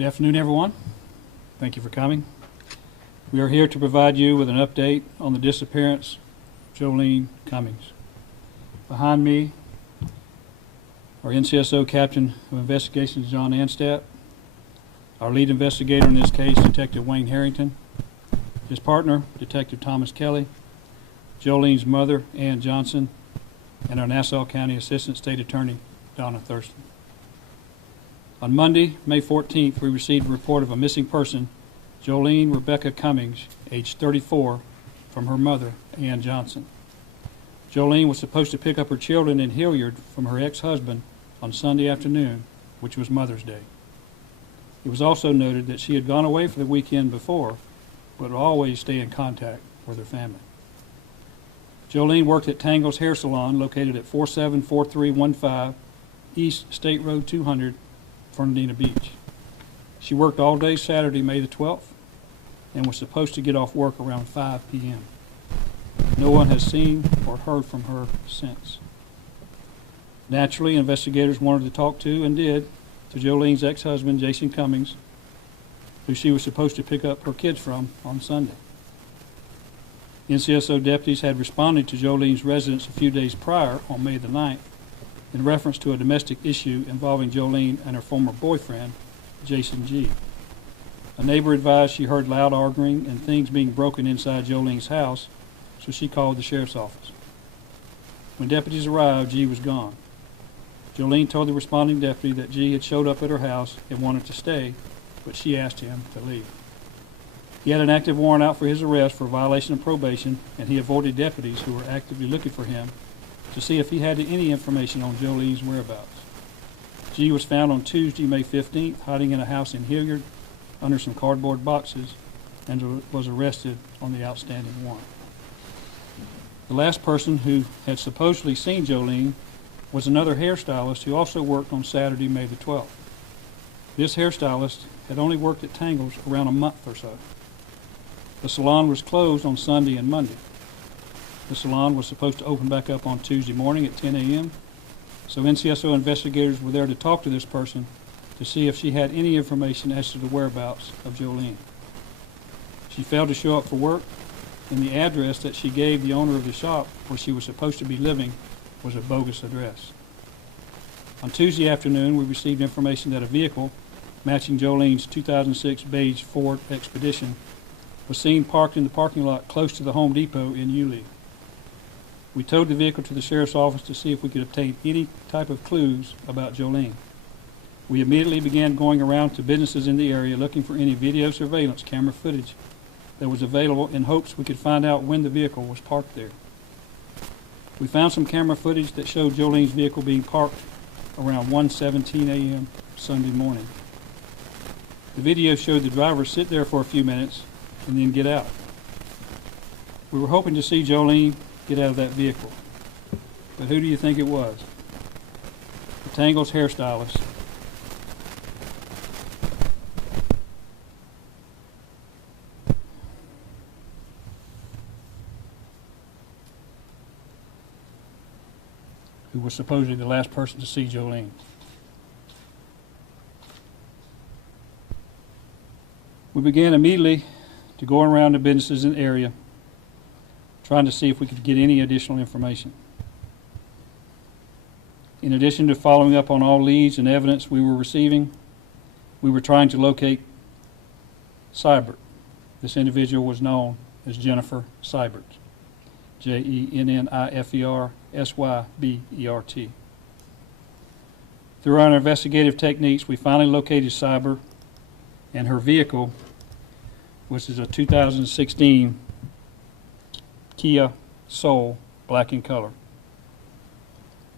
Good afternoon, everyone. Thank you for coming. We are here to provide you with an update on the disappearance of Joleen Cummings. Behind me are NCSO Captain of Investigations John Anstapp, our lead investigator in this case, Detective Wayne Harrington, his partner, Detective Thomas Kelly, Joleen's mother, Ann Johnson, and our Nassau County Assistant State Attorney, Donna Thurston. On Monday, May 14th, we received a report of a missing person, Joleen Rebecca Cummings, age 34, from her mother, Ann Johnson. Joleen was supposed to pick up her children in Hilliard from her ex-husband on Sunday afternoon, which was Mother's Day. It was also noted that she had gone away for the weekend before, but would always stay in contact with her family. Joleen worked at Tangle's Hair Salon, located at 474315 East State Road 200, Fernandina Beach. She worked all day Saturday, May the 12th, and was supposed to get off work around 5 p.m. No one has seen or heard from her since. Naturally, investigators wanted to talk to, and did, to Joleen's ex-husband, Jason Cummings, who she was supposed to pick up her kids from on Sunday. NCSO deputies had responded to Joleen's residence a few days prior, on May the 9th, in reference to a domestic issue involving Joleen and her former boyfriend, Jason G. A neighbor advised she heard loud arguing and things being broken inside Joleen's house, so she called the sheriff's office. When deputies arrived, G was gone. Joleen told the responding deputy that G had showed up at her house and wanted to stay, but she asked him to leave. He had an active warrant out for his arrest for violation of probation, and he avoided deputies who were actively looking for him to see if he had any information on Joleen's whereabouts. G was found on Tuesday, May 15th, hiding in a house in Hilliard under some cardboard boxes, and was arrested on the outstanding warrant. The last person who had supposedly seen Joleen was another hairstylist who also worked on Saturday, May the 12th. This hairstylist had only worked at Tangle's around a month or so. The salon was closed on Sunday and Monday. The salon was supposed to open back up on Tuesday morning at 10 a.m., so NCSO investigators were there to talk to this person to see if she had any information as to the whereabouts of Joleen. She failed to show up for work, and the address that she gave the owner of the shop where she was supposed to be living was a bogus address. On Tuesday afternoon, we received information that a vehicle matching Joleen's 2006 beige Ford Expedition was seen parked in the parking lot close to the Home Depot in Yulee. We towed the vehicle to the sheriff's office to see if we could obtain any type of clues about Joleen. We immediately began going around to businesses in the area looking for any video surveillance camera footage that was available, in hopes we could find out when the vehicle was parked there. We found some camera footage that showed Joleen's vehicle being parked around 1:17 a.m. Sunday morning. The video showed the driver sit there for a few minutes and then get out. We were hoping to see Joleen get out of that vehicle, but who do you think it was? The Tangle's hairstylist. Who was supposedly the last person to see Joleen. We began immediately to go around the businesses in the area, trying to see if we could get any additional information. In addition to following up on all leads and evidence we were receiving, we were trying to locate Seibert. This individual was known as Jennifer Seibert, JenniferSybert. Through our investigative techniques, we finally located Seibert and her vehicle, which is a 2016 Kia Soul, black in color.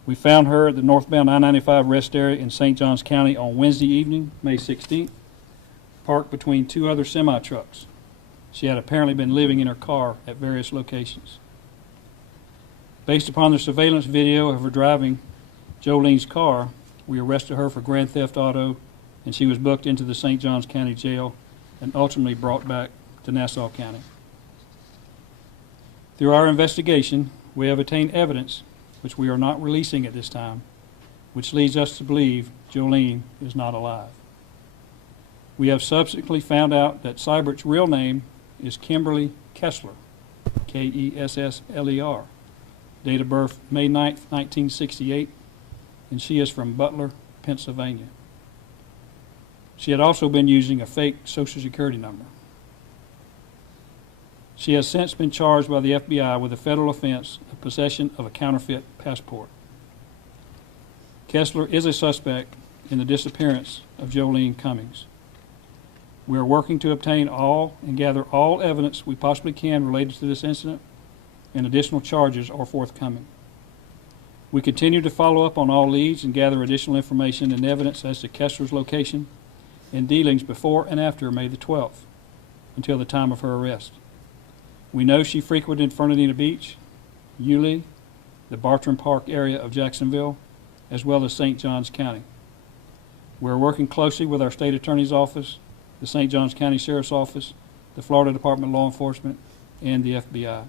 We found her at the northbound I-95 rest area in St. Johns County on Wednesday evening, May 16th, parked between two other semi-trucks. She had apparently been living in her car at various locations. Based upon the surveillance video of her driving Joleen's car, we arrested her for grand theft auto, and she was booked into the St. Johns County Jail and ultimately brought back to Nassau County. Through our investigation, we have obtained evidence, which we are not releasing at this time, which leads us to believe Joleen is not alive. We have subsequently found out that Seibert's real name is Kimberly Kessler, Kessler. Date of birth May 9th, 1968, and she is from Butler, Pennsylvania. She had also been using a fake Social Security number. She has since been charged by the FBI with a federal offense of possession of a counterfeit passport. Kessler is a suspect in the disappearance of Joleen Cummings. We are working to obtain all and gather all evidence we possibly can related to this incident, and additional charges are forthcoming. We continue to follow up on all leads and gather additional information and evidence as to Kessler's location and dealings before and after May the 12th, until the time of her arrest. We know she frequented Fernandina Beach, Yulee, the Bartram Park area of Jacksonville, as well as St. Johns County. We are working closely with our state attorney's office, the St. Johns County Sheriff's Office, the Florida Department of Law Enforcement, and the FBI.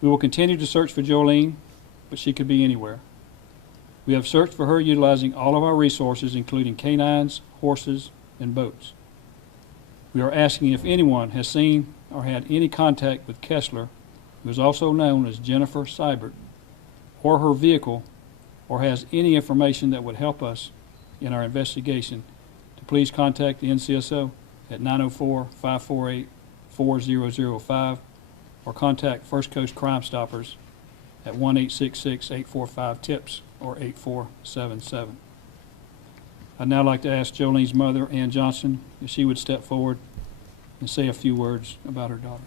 We will continue to search for Joleen, but she could be anywhere. We have searched for her utilizing all of our resources, including canines, horses, and boats. We are asking if anyone has seen or had any contact with Kessler, who is also known as Jennifer Seibert, or her vehicle, or has any information that would help us in our investigation, to please contact the NCSO at 904-548-4005 or contact First Coast Crime Stoppers at 1-866-845-TIPS or 8477. I'd now like to ask Joleen's mother, Ann Johnson, if she would step forward and say a few words about her daughter.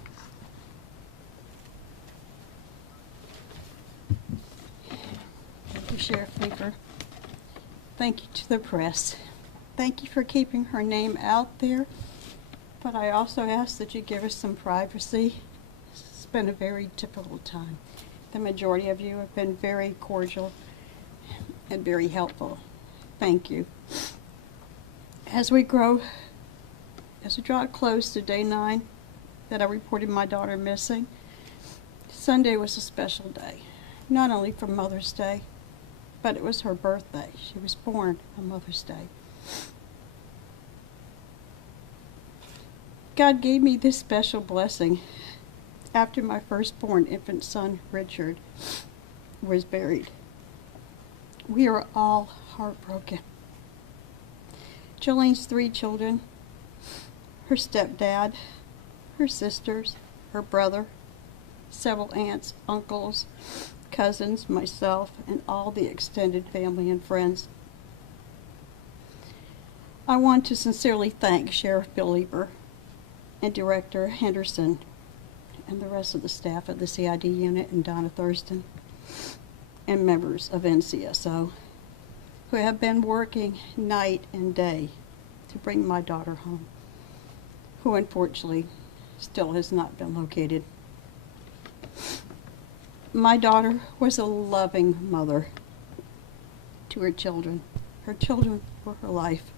Thank you, Sheriff Weaver. Thank you to the press. Thank you for keeping her name out there, but I also ask that you give us some privacy. It's been a very difficult time. The majority of you have been very cordial and very helpful. Thank you. As we draw close to day 9 that I reported my daughter missing, Sunday was a special day, not only for Mother's Day, but it was her birthday. She was born on Mother's Day. God gave me this special blessing after my firstborn infant son, Richard, was buried. We are all heartbroken. Joleen's 3 children, her stepdad, her sisters, her brother, several aunts, uncles, cousins, myself, and all the extended family and friends. I want to sincerely thank Sheriff Bill Lieber and Director Henderson and the rest of the staff of the CID unit and Donna Thurston and members of NCSO who have been working night and day to bring my daughter home, who unfortunately still has not been located. My daughter was a loving mother to her children. Her children were her life.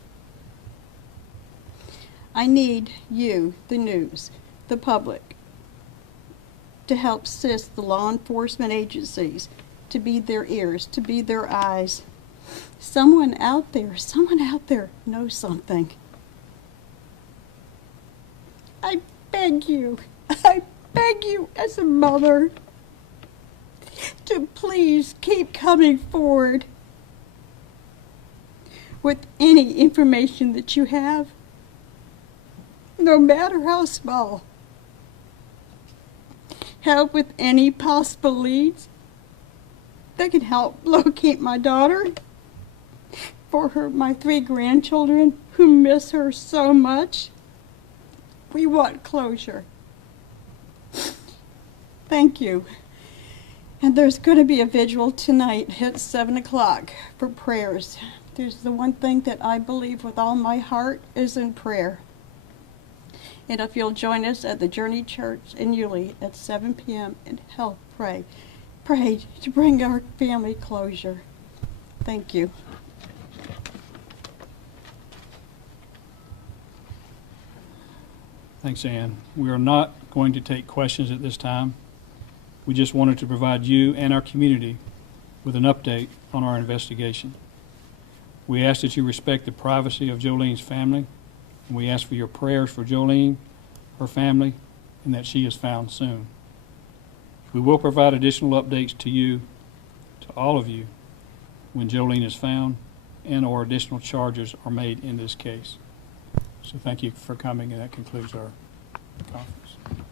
I need you, the news, the public, to help assist the law enforcement agencies, to be their ears, to be their eyes. Someone out there knows something. I beg you as a mother to please keep coming forward with any information that you have, no matter how small. Help with any possible leads that can help locate my daughter, for my 3 grandchildren who miss her so much. We want closure. Thank you. And there's going to be a vigil tonight at 7 o'clock for prayers. There's the one thing that I believe with all my heart is in prayer. And if you'll join us at the Journey Church in Yulee at 7 p.m. and help pray to bring our family closure. Thank you. Thanks, Ann. We are not going to take questions at this time. We just wanted to provide you and our community with an update on our investigation. We ask that you respect the privacy of Joleen's family And we ask for your prayers for Joleen, her family, and that she is found soon. We will provide additional updates to you, to all of you, when Joleen is found and or additional charges are made in this case. So thank you for coming, and that concludes our conference.